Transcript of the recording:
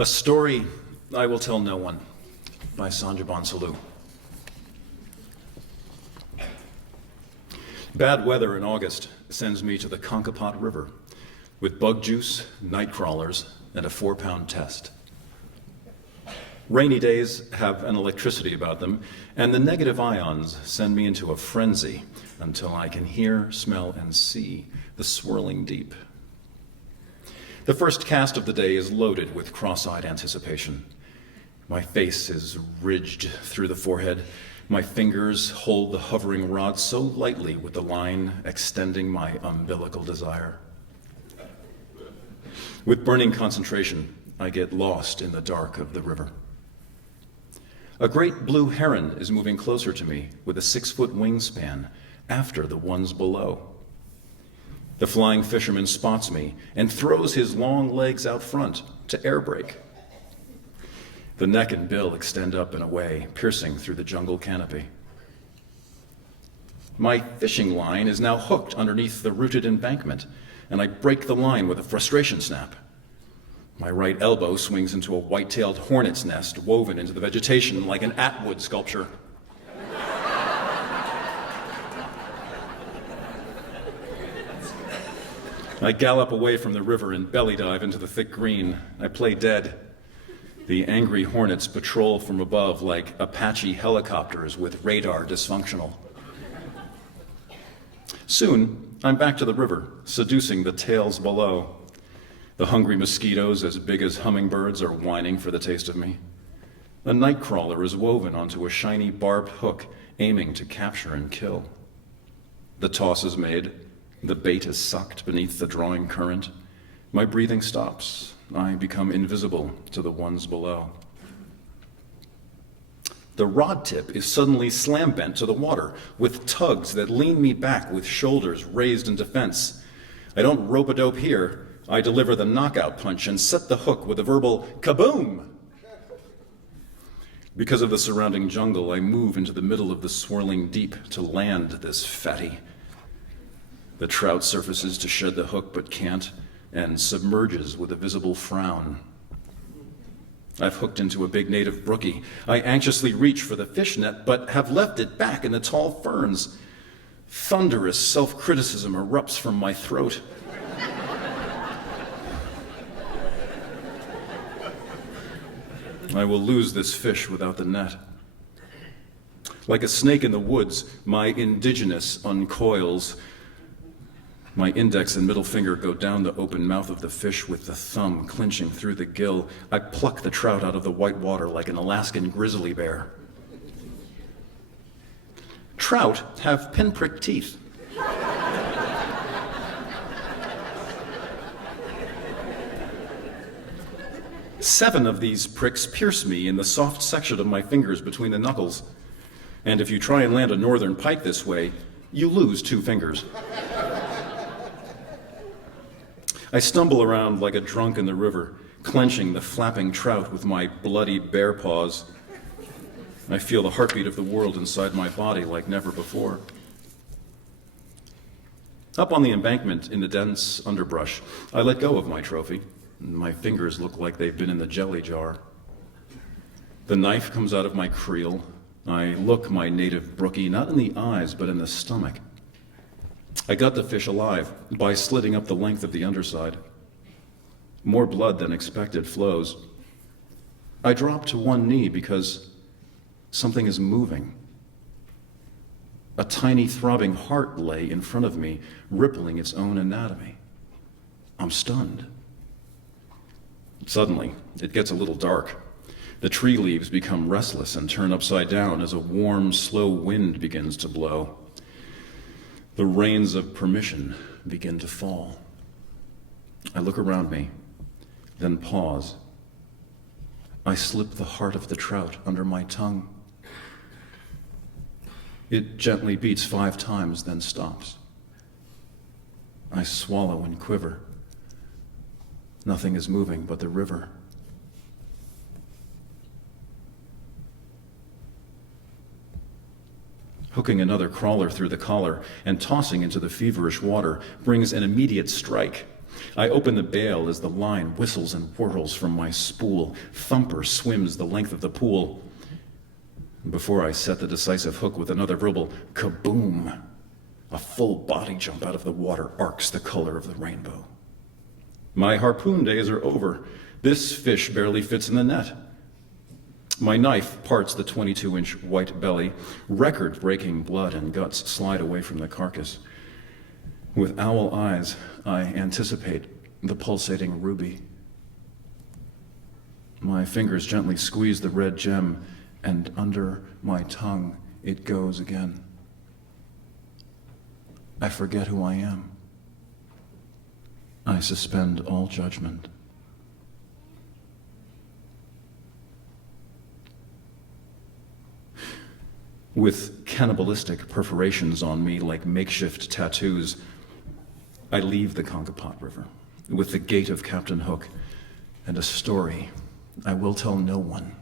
A Story I Will Tell No One by Sanjiban Story. Bad weather in August sends me to the Kankapot River with bug juice, night crawlers, and a 4-pound test. Rainy days have an electricity about them, and the negative ions send me into a frenzy until I can hear, smell, and see the swirling deep. The first cast of the day is loaded with cross-eyed anticipation. My face is ridged through the forehead. My fingers hold the hovering rod so lightly with the line extending my umbilical desire. With burning concentration, I get lost in the dark of the river. A great blue heron is moving closer to me with a 6-foot wingspan after the ones below. The flying fisherman spots me and throws his long legs out front to air brake. The neck and bill extend up and away, piercing through the jungle canopy. My fishing line is now hooked underneath the rooted embankment, and I break the line with a frustration snap. My right elbow swings into a white-tailed hornet's nest woven into the vegetation like an Atwood sculpture. I gallop away from the river and belly dive into the thick green. I play dead. The angry hornets patrol from above like Apache helicopters with radar dysfunctional. Soon, I'm back to the river, seducing the tails below. The hungry mosquitoes, as big as hummingbirds, are whining for the taste of me. A night crawler is woven onto a shiny barbed hook, aiming to capture and kill. The toss is made. The bait is sucked beneath the drawing current. My breathing stops. I become invisible to the ones below. The rod tip is suddenly slam bent to the water with tugs that lean me back with shoulders raised in defense. I don't rope-a-dope here. I deliver the knockout punch and set the hook with a verbal kaboom. Because of the surrounding jungle, I move into the middle of the swirling deep to land this fatty. The trout surfaces to shed the hook but can't, and submerges with a visible frown. I've hooked into a big native brookie. I anxiously reach for the fish net, but have left it back in the tall ferns. Thunderous self-criticism erupts from my throat. I will lose this fish without the net. Like a snake in the woods, my indigenous uncoils. My index and middle finger go down the open mouth of the fish with the thumb clinching through the gill. I pluck the trout out of the white water like an Alaskan grizzly bear. Trout have pinprick teeth. Seven of these pricks pierce me in the soft section of my fingers between the knuckles. And if you try and land a northern pike this way, you lose 2 fingers. I stumble around like a drunk in the river, clenching the flapping trout with my bloody bear paws. I feel the heartbeat of the world inside my body like never before. Up on the embankment in the dense underbrush, I let go of my trophy. My fingers look like they've been in the jelly jar. The knife comes out of my creel. I look my native brookie not in the eyes, but in the stomach. I got the fish alive by slitting up the length of the underside. More blood than expected flows. I drop to one knee because something is moving. A tiny throbbing heart lay in front of me, rippling its own anatomy. I'm stunned. Suddenly, it gets a little dark. The tree leaves become restless and turn upside down as a warm, slow wind begins to blow. The rains of permission begin to fall. I look around me, then pause. I slip the heart of the trout under my tongue. It gently beats 5 times, then stops. I swallow and quiver. Nothing is moving but the river. Hooking another crawler through the collar and tossing into the feverish water brings an immediate strike. I open the bail as the line whistles and whirls from my spool. Thumper swims the length of the pool. Before I set the decisive hook with another verbal kaboom, a full body jump out of the water arcs the color of the rainbow. My harpoon days are over. This fish barely fits in the net. My knife parts the 22-inch white belly. Record-breaking blood and guts slide away from the carcass. With owl eyes, I anticipate the pulsating ruby. My fingers gently squeeze the red gem, and under my tongue it goes again. I forget who I am. I suspend all judgment. With cannibalistic perforations on me like makeshift tattoos, I leave the Congopot River with the gait of Captain Hook and a story I will tell no one.